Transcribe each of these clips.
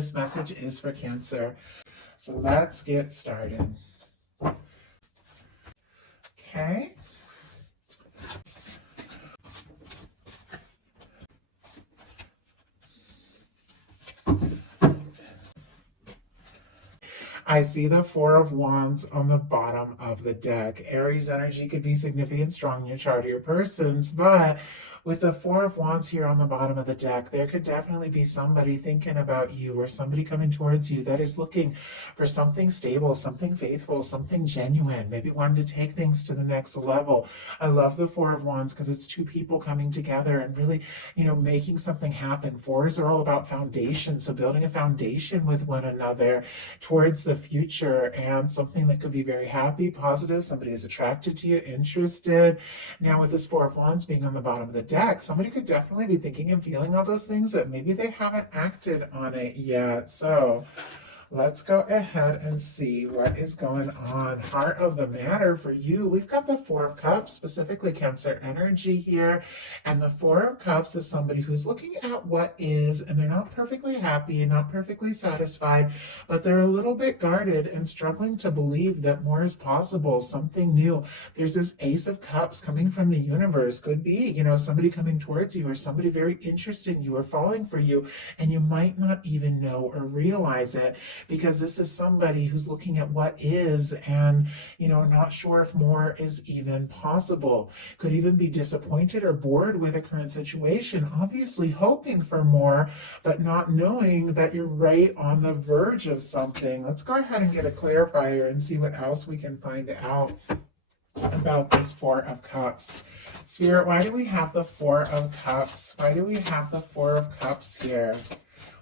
this message is for Cancer. So let's get started. Okay. I see the Four of Wands on the bottom of the deck. Aries energy could be significant, strong in your chart or your persons, but with the Four of Wands here on the bottom of the deck, there could definitely be somebody thinking about you or somebody coming towards you that is looking for something stable, something faithful, something genuine, maybe wanting to take things to the next level. I love the Four of Wands because it's two people coming together and really, making something happen. Fours are all about foundation, so building a foundation with one another towards the future and something that could be very happy, positive, somebody is attracted to you, interested. Now with this Four of Wands being on the bottom of the deck, somebody could definitely be thinking and feeling all those things that maybe they haven't acted on it yet. So let's go ahead and see what is going on. Heart of the matter for you. We've got the Four of Cups, specifically Cancer energy here. And the Four of Cups is somebody who's looking at what is, and they're not perfectly happy and not perfectly satisfied, but they're a little bit guarded and struggling to believe that more is possible, something new. There's this Ace of Cups coming from the universe. Could be, somebody coming towards you or somebody very interested in you or falling for you, and you might not even know or realize it, because this is somebody who's looking at what is and, not sure if more is even possible. Could even be disappointed or bored with a current situation, obviously hoping for more, but not knowing that you're right on the verge of something. Let's go ahead and get a clarifier and see what else we can find out about this Four of Cups. Spirit, why do we have the Four of Cups? Why do we have the Four of Cups here?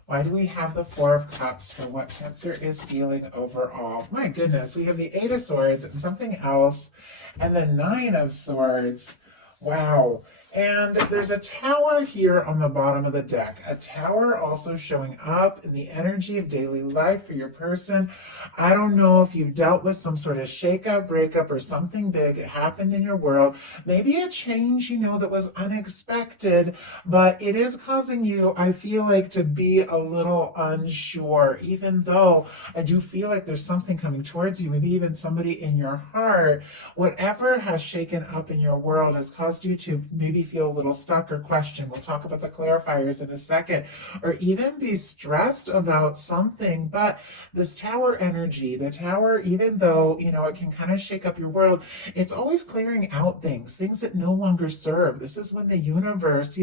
Why do we have the Four of Cups for what Cancer is feeling overall? My goodness, we have the Eight of Swords and something else, and the Nine of Swords. Wow. And there's a Tower here on the bottom of the deck. A Tower also showing up in the energy of daily life for your person. I don't know if you've dealt with some sort of shakeup, breakup, or something big happened in your world. Maybe a change, that was unexpected, but it is causing you, I feel like, to be a little unsure, even though I do feel like there's something coming towards you, maybe even somebody in your heart. Whatever has shaken up in your world has caused you to maybe feel a little stuck or question. We'll talk about the clarifiers in a second, or even be stressed about something. But this Tower energy, the Tower, even though, it can kind of shake up your world, it's always clearing out things that no longer serve. This is when the universe,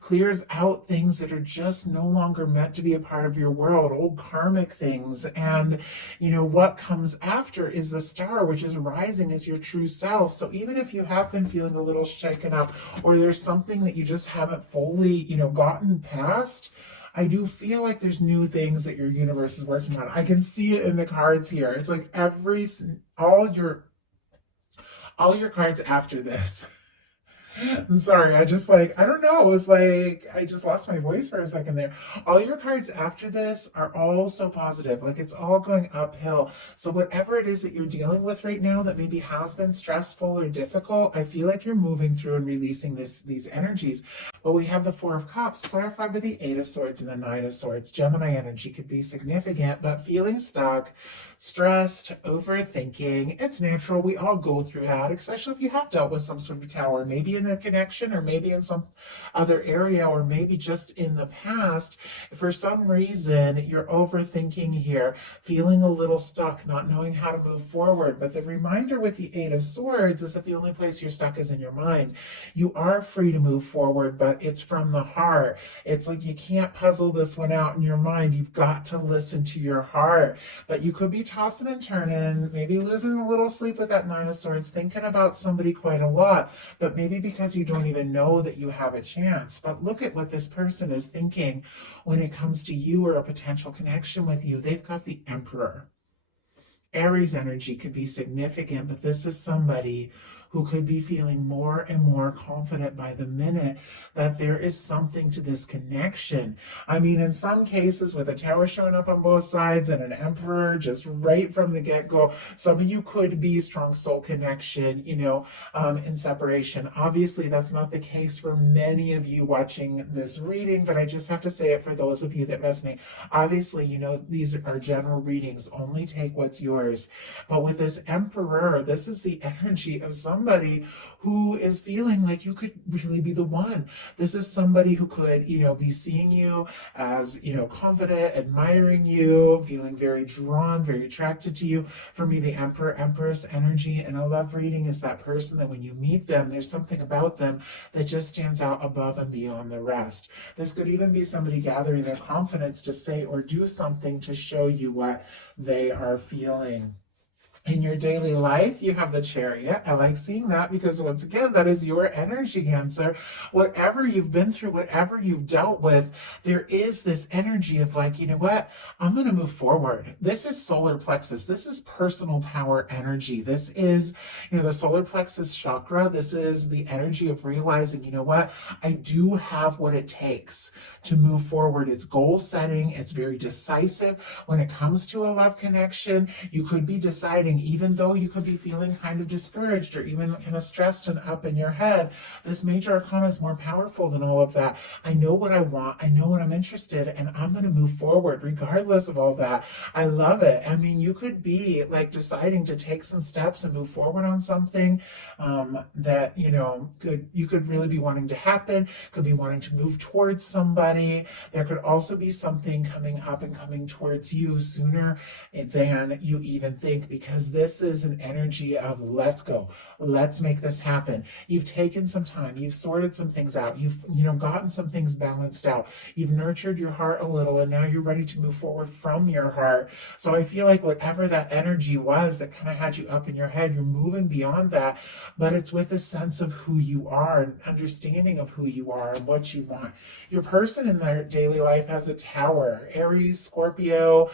clears out things that are just no longer meant to be a part of your world, old karmic things. And, what comes after is the Star, which is rising as your true self. So even if you have been feeling a little shaken up, or there's something that you just haven't fully, gotten past, I do feel like there's new things that your universe is working on. I can see it in the cards here. It's like all your cards after this. I'm sorry, I don't know. It was like, I just lost my voice for a second there. All your cards after this are all so positive. Like, it's all going uphill. So whatever it is that you're dealing with right now that maybe has been stressful or difficult, I feel like you're moving through and releasing these energies. But we have the Four of Cups clarified by the Eight of Swords and the Nine of Swords. Gemini energy could be significant, but feeling stuck, stressed, overthinking, it's natural. We all go through that, especially if you have dealt with some sort of Tower, maybe in a connection or maybe in some other area, or maybe just in the past. For some reason, you're overthinking here, feeling a little stuck, not knowing how to move forward. But the reminder with the Eight of Swords is that the only place you're stuck is in your mind. You are free to move forward, but it's from the heart. It's like you can't puzzle this one out in your mind. You've got to listen to your heart. But you could be tossing and turning, maybe losing a little sleep with that Nine of Swords, thinking about somebody quite a lot, but maybe because you don't even know that you have a chance. But look at what this person is thinking when it comes to you or a potential connection with you. They've got the Emperor. Aries energy could be significant, but this is somebody who could be feeling more and more confident by the minute that there is something to this connection. I mean, in some cases, with a tower showing up on both sides and an emperor just right from the get-go, some of you could be strong soul connection, in separation. Obviously, that's not the case for many of you watching this reading, but I just have to say it for those of you that resonate. Obviously, these are general readings. Only take what's yours. But with this emperor, this is the energy of somebody who is feeling like you could really be the one. This is somebody who could, be seeing you as, confident, admiring you, feeling very drawn, very attracted to you. For me, the Emperor, Empress energy in a love reading is that person that when you meet them, there's something about them that just stands out above and beyond the rest. This could even be somebody gathering their confidence to say or do something to show you what they are feeling. In your daily life, you have the Chariot. I like seeing that because, once again, that is your energy, Cancer. Whatever you've been through, whatever you've dealt with, there is this energy of like, you know what? I'm going to move forward. This is solar plexus. This is personal power energy. This is, the solar plexus chakra. This is the energy of realizing, you know what? I do have what it takes to move forward. It's goal setting. It's very decisive. When it comes to a love connection, you could be deciding, even though you could be feeling kind of discouraged or even kind of stressed and up in your head, this major arcana is more powerful than all of that. I know what I want. I know what I'm interested in, and I'm going to move forward regardless of all that. I love it. I mean, you could be like deciding to take some steps and move forward on something that, you could really be wanting to happen, could be wanting to move towards somebody. There could also be something coming up and coming towards you sooner than you even think, because this is an energy of let's go, let's make this happen. You've taken some time, you've sorted some things out, you've gotten some things balanced out, you've nurtured your heart a little, and now you're ready to move forward from your heart. So I feel like whatever that energy was that kind of had you up in your head, you're moving beyond that, but it's with a sense of who you are, and understanding of who you are and what you want. Your person in their daily life has a tower, Aries, Scorpio.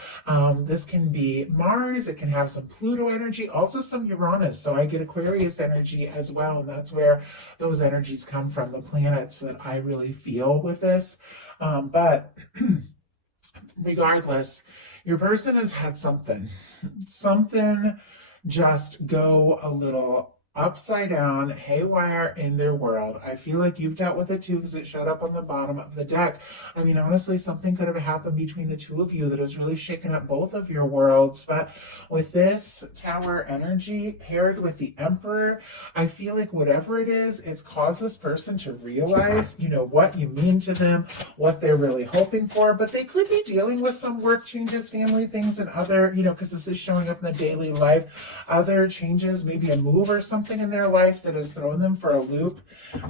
This can be Mars, it can have some Pluto energy, also some Uranus. So I get Aquarius energy as well, and that's where those energies come from, the planets that I really feel with this. But regardless, your person has had something just go a little upside down, haywire in their world. I feel like you've dealt with it too, because it showed up on the bottom of the deck. I mean, honestly, something could have happened between the two of you that has really shaken up both of your worlds. But with this tower energy paired with the Emperor, I feel like whatever it is, it's caused this person to realize, what you mean to them, what they're really hoping for. But they could be dealing with some work changes, family things, and other, because this is showing up in the daily life, other changes, maybe a move or something in their life that has thrown them for a loop.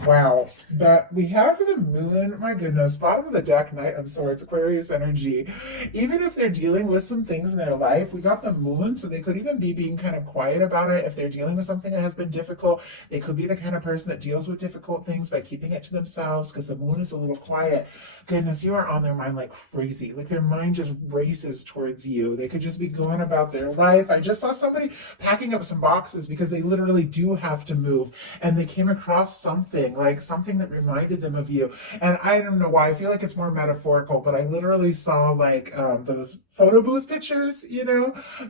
Wow. But we have the Moon, my goodness, bottom of the deck, Knight of Swords, Aquarius energy. Even if they're dealing with some things in their life, we got the Moon, so they could even be being kind of quiet about it. If they're dealing with something that has been difficult, they could be the kind of person that deals with difficult things by keeping it to themselves, because the Moon is a little quiet. Goodness, you are on their mind like crazy. Like their mind just races towards you. They could just be going about their life. I just saw somebody packing up some boxes because they literally do have to move, and they came across something that reminded them of you. And I don't know why, I feel like it's more metaphorical, but I literally saw those photo booth pictures,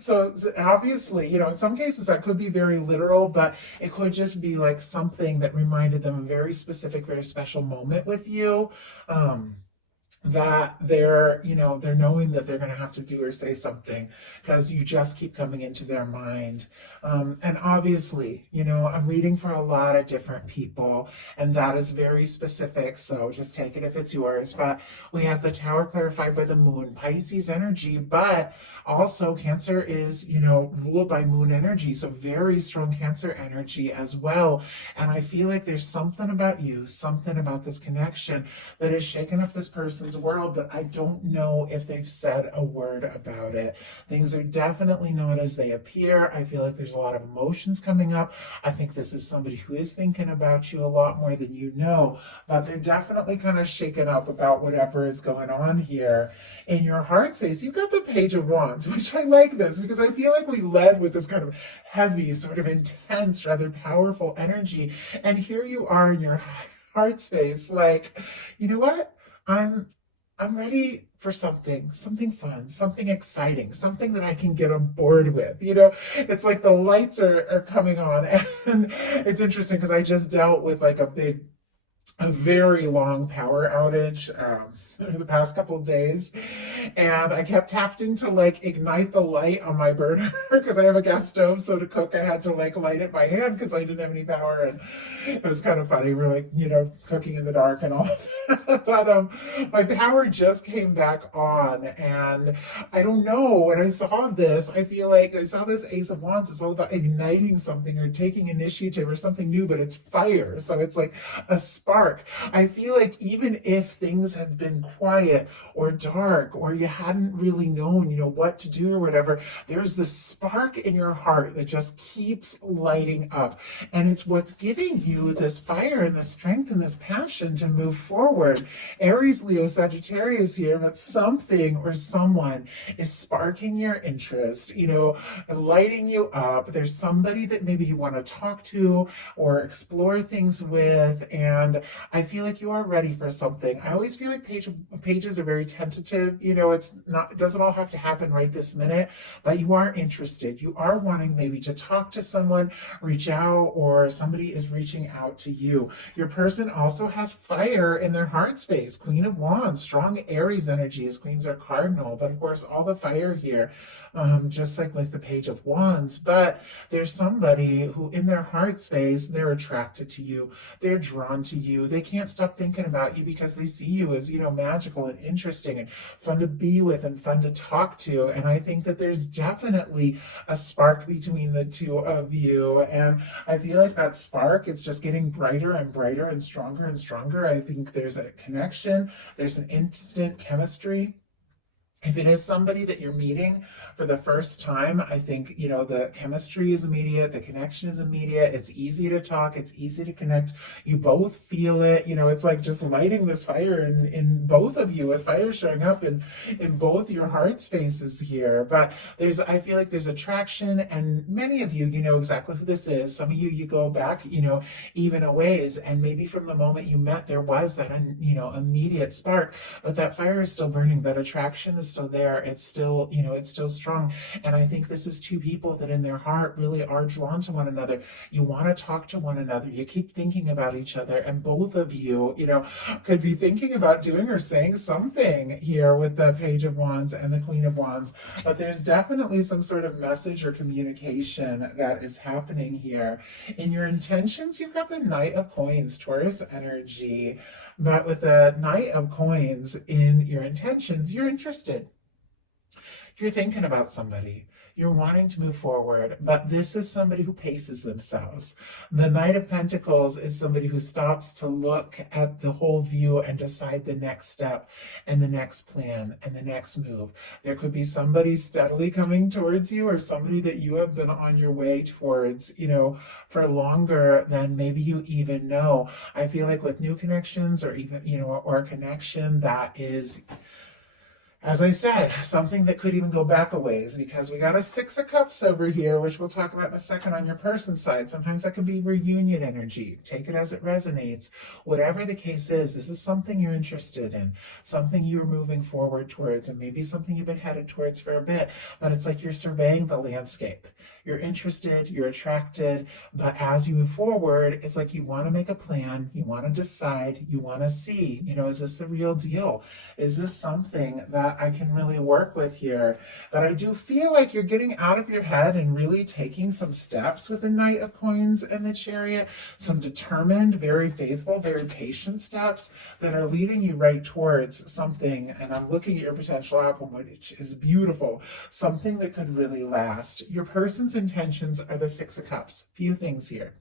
so obviously, in some cases that could be very literal, but it could just be like something that reminded them of a very specific, very special moment with you. That they're knowing that they're going to have to do or say something, because you just keep coming into their mind. And obviously, I'm reading for a lot of different people, and that is very specific, so just take it if it's yours. But we have the Tower clarified by the Moon, Pisces energy, but also Cancer is, ruled by Moon energy, so very strong Cancer energy as well. And I feel like there's something about you, something about this connection that has shaken up this person's person's world, but I don't know if they've said a word about it. Things are definitely not as they appear. I feel like there's a lot of emotions coming up. I think this is somebody who is thinking about you a lot more than you know, but they're definitely kind of shaken up about whatever is going on here. In your heart space, you've got the Page of Wands, which I like this because I feel like we led with this kind of heavy, sort of intense, rather powerful energy. And here you are in your heart space, like, you know what? I'm ready for something fun, something exciting, something that I can get on board with. It's like the lights are coming on. And it's interesting because I just dealt with like a very long power outage in the past couple of days, and I kept having to like ignite the light on my burner because I have a gas stove, so to cook I had to like light it by hand because I didn't have any power. And it was kind of funny. We're like, cooking in the dark and all of that. But my power just came back on, and I don't know, when I saw this, I feel like I saw this Ace of Wands. It's all about igniting something or taking initiative or something new, but it's fire, so it's like a spark. I feel like even if things have been quiet or dark, or you hadn't really known, what to do or whatever, there's this spark in your heart that just keeps lighting up. And it's what's giving you this fire and this strength and this passion to move forward. Aries, Leo, Sagittarius here, but something or someone is sparking your interest, lighting you up. There's somebody that maybe you want to talk to or explore things with, and I feel like you are ready for something. I always feel like pages are very tentative. It doesn't all have to happen right this minute, but you are interested. You are wanting maybe to talk to someone, reach out, or somebody is reaching out to you. Your person also has fire in their heart space. Queen of Wands, strong Aries energies. Queens are cardinal, but of course all the fire here, just like the Page of Wands. But there's somebody who in their heart space, they're attracted to you. They're drawn to you. They can't stop thinking about you because they see you as, magical and interesting and fun to be with and fun to talk to. And I think that there's definitely a spark between the two of you. And I feel like that spark, it's just getting brighter and brighter and stronger. I think there's a connection. There's an instant chemistry. If it is somebody that you're meeting for the first time, I think, the chemistry is immediate, the connection is immediate, it's easy to talk, it's easy to connect, you both feel it, it's like just lighting this fire in both of you, with fire showing up in both your heart spaces here. But I feel like there's attraction, and many of you, know exactly who this is. Some of you go back, even a ways, and maybe from the moment you met, there was that, immediate spark, but that fire is still burning, that attraction is still there. It's still, it's still strong. And I think this is two people that in their heart really are drawn to one another. You want to talk to one another. You keep thinking about each other, and both of you, could be thinking about doing or saying something here with the Page of Wands and the Queen of Wands. But there's definitely some sort of message or communication that is happening here. In your intentions, you've got the Knight of Coins, Taurus energy. But with the Knight of Coins in your intentions, you're interested. You're thinking about somebody. You're wanting to move forward, but this is somebody who paces themselves. The Knight of Pentacles is somebody who stops to look at the whole view and decide the next step and the next plan and the next move. There could be somebody steadily coming towards you, or somebody that you have been on your way towards, for longer than maybe you even know. I feel like with new connections, or even, or a connection that is, as I said, something that could even go back a ways, because we got a Six of Cups over here, which we'll talk about in a second on your person's side. Sometimes that can be reunion energy. Take it as it resonates. Whatever the case is, this is something you're interested in, something you're moving forward towards, and maybe something you've been headed towards for a bit, but it's like you're surveying the landscape. You're interested, you're attracted, but as you move forward, it's like you want to make a plan, you want to decide, you want to see, is this the real deal? Is this something that I can really work with here? But I do feel like you're getting out of your head and really taking some steps with the Knight of Coins and the Chariot, some determined, very faithful, very patient steps that are leading you right towards something. And I'm looking at your potential outcome, which is beautiful, something that could really last. Your person's intentions are the Six of Cups. Few things here.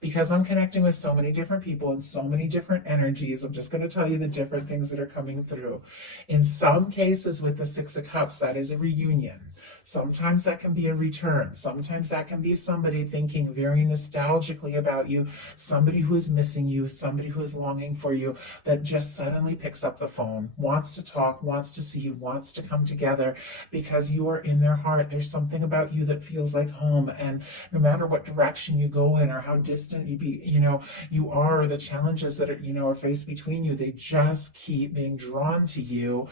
Because I'm connecting with so many different people and so many different energies, I'm just going to tell you the different things that are coming through. In some cases, with the Six of Cups, that is a reunion. Sometimes that can be a return. Sometimes that can be somebody thinking very nostalgically about you, somebody who is missing you, somebody who is longing for you, that just suddenly picks up the phone, wants to talk, wants to see you, wants to come together because you are in their heart. There's something about you that feels like home. And no matter what direction you go in or how distant you are, or the challenges that are faced between you, they just keep being drawn to you,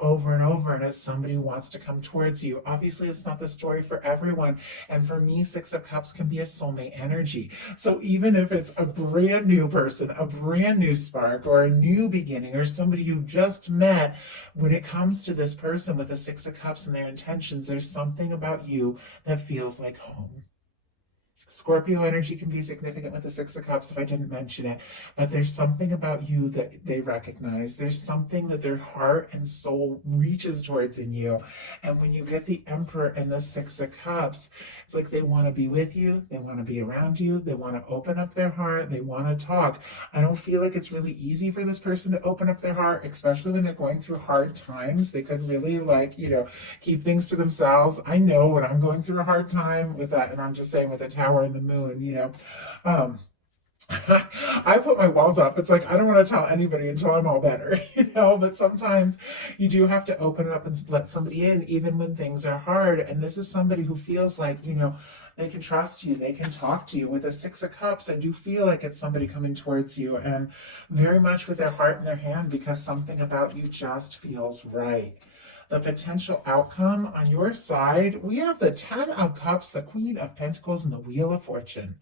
over and over. And it's somebody who wants to come towards you. Obviously, it's not the story for everyone. And for me, Six of Cups can be a soulmate energy. So even if it's a brand new person, a brand new spark, or a new beginning, or somebody you've just met, when it comes to this person with the Six of Cups and their intentions, there's something about you that feels like home. Scorpio energy can be significant with the Six of Cups if I didn't mention it, but there's something about you that they recognize. There's something that their heart and soul reaches towards in you. And when you get the Emperor and the Six of Cups, it's like they want to be with you, they want to be around you, they want to open up their heart, they want to talk. I don't feel like it's really easy for this person to open up their heart, especially when they're going through hard times. They could really keep things to themselves. I know when I'm going through a hard time with that, and I'm just saying with the Tower and the Moon, um, I put my walls up. It's like I don't want to tell anybody until I'm all better, but sometimes you do have to open it up and let somebody in, even when things are hard. And this is somebody who feels like, they can trust you, they can talk to you. With a Six of Cups, I do feel like it's somebody coming towards you, and very much with their heart in their hand, because something about you just feels right. The potential outcome on your side, we have the Ten of Cups, the Queen of Pentacles, and the Wheel of Fortune.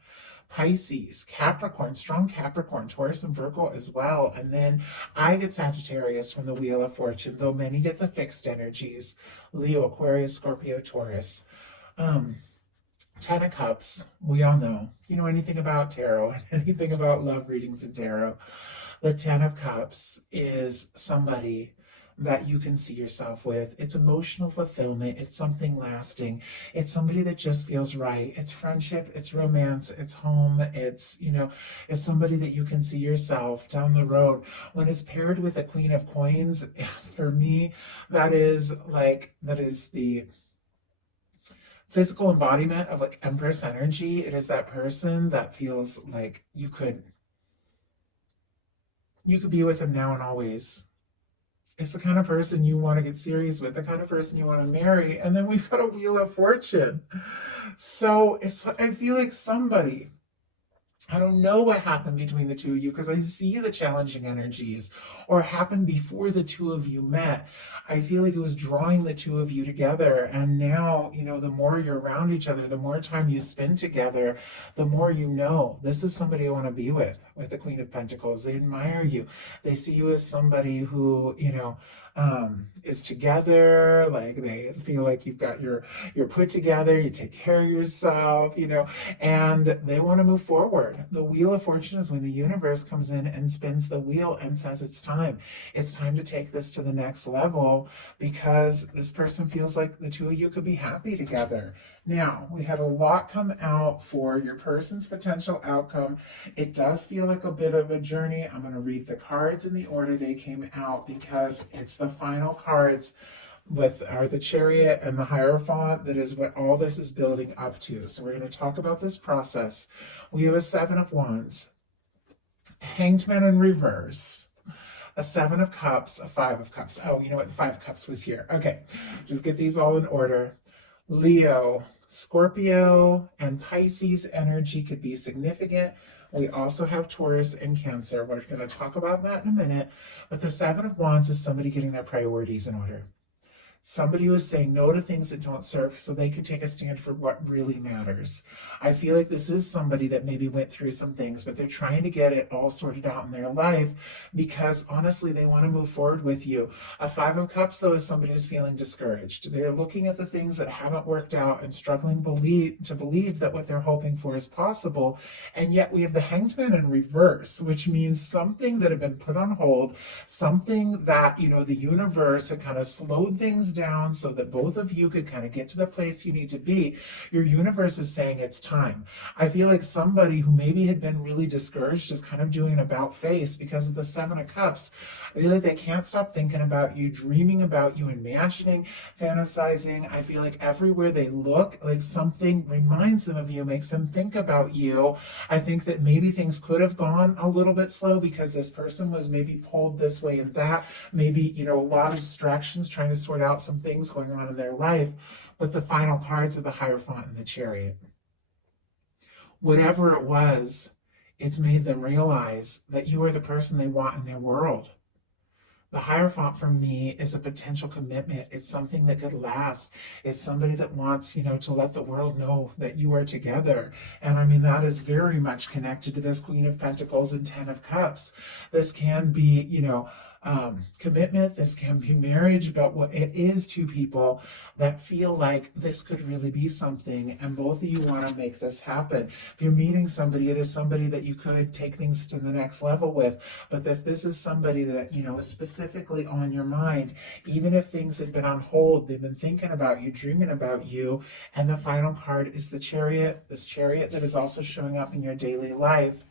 Pisces, Capricorn, strong Capricorn, Taurus, and Virgo as well. And then I get Sagittarius from the Wheel of Fortune, though many get the fixed energies. Leo, Aquarius, Scorpio, Taurus. Ten of Cups, we all know. You know anything about tarot, anything about love readings and tarot. The Ten of Cups is somebody that you can see yourself with. It's emotional fulfillment. It's something lasting. It's somebody that just feels right. It's friendship. It's romance. It's home. It's somebody that you can see yourself down the road. When it's paired with a Queen of Coins, for me, that is the physical embodiment of Empress energy. It is that person that feels like you could be with them now and always. It's the kind of person you want to get serious with, the kind of person you want to marry. And then we've got a Wheel of Fortune. So I feel like somebody, I don't know what happened between the two of you, because I see the challenging energies, or happened before the two of you met. I feel like it was drawing the two of you together. And now, the more you're around each other, the more time you spend together, the more you know, this is somebody I want to be with the Queen of Pentacles. They admire you. They see you as somebody who, is together. Like they feel like you're put together, you take care of yourself, and they want to move forward. The Wheel of Fortune is when the universe comes in and spins the wheel and says it's time. It's time to take this to the next level, because this person feels like the two of you could be happy together. Now, we had a lot come out for your person's potential outcome. It does feel like a bit of a journey. I'm going to read the cards in the order they came out, because it's the final cards are the Chariot and the Hierophant. That is what all this is building up to. So we're going to talk about this process. We have a Seven of Wands, Hanged Man in reverse, a Seven of Cups, a Five of Cups. Oh, you know what? The Five of Cups was here. Okay, just get these all in order. Leo, Scorpio, and Pisces energy could be significant. We also have Taurus and Cancer. We're going to talk about that in a minute. But the Seven of Wands is somebody getting their priorities in order. Somebody who is saying no to things that don't serve, so they can take a stand for what really matters. I feel like this is somebody that maybe went through some things, but they're trying to get it all sorted out in their life, because honestly, they want to move forward with you. A Five of Cups, though, is somebody who's feeling discouraged. They're looking at the things that haven't worked out and struggling to believe that what they're hoping for is possible. And yet we have the Hanged Man in reverse, which means something that had been put on hold, something that, the universe had kind of slowed things things down so that both of you could kind of get to the place you need to be, your universe is saying it's time. I feel like somebody who maybe had been really discouraged is kind of doing an about face because of the Seven of Cups. I feel like they can't stop thinking about you, dreaming about you, imagining, fantasizing. I feel like everywhere they look, like something reminds them of you, makes them think about you. I think that maybe things could have gone a little bit slow because this person was maybe pulled this way and that. Maybe, you know, a lot of distractions trying to sort out some things going on in their life. But the final cards are the Hierophant and the Chariot. Whatever it was, it's made them realize that you are the person they want in their world. The Hierophant for me is a potential commitment. It's something that could last. It's somebody that wants, you know, to let the world know that you are together. And I mean, that is very much connected to this Queen of Pentacles and Ten of Cups. This can be, you know, commitment, this can be marriage, but what it is two people that feel like this could really be something, and both of you want to make this happen. If you're meeting somebody, it is somebody that you could take things to the next level with. But if this is somebody that, you know, is specifically on your mind, even if things had been on hold, they've been thinking about you, dreaming about you. And the final card is the Chariot, this Chariot that is also showing up in your daily life.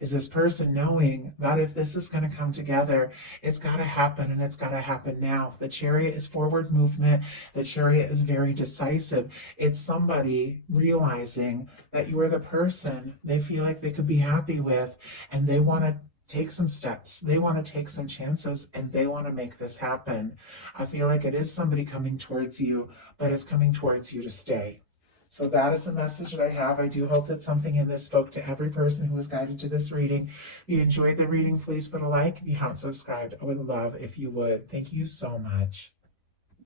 Is this person knowing that if this is going to come together, it's got to happen, and it's got to happen now. The Chariot is forward movement. The Chariot is very decisive. It's somebody realizing that you are the person they feel like they could be happy with, and they want to take some steps. They want to take some chances, and they want to make this happen. I feel like it is somebody coming towards you, but it's coming towards you to stay. So that is the message that I have. I do hope that something in this spoke to every person who was guided to this reading. If you enjoyed the reading, please put a like. If you haven't subscribed, I would love if you would. Thank you so much.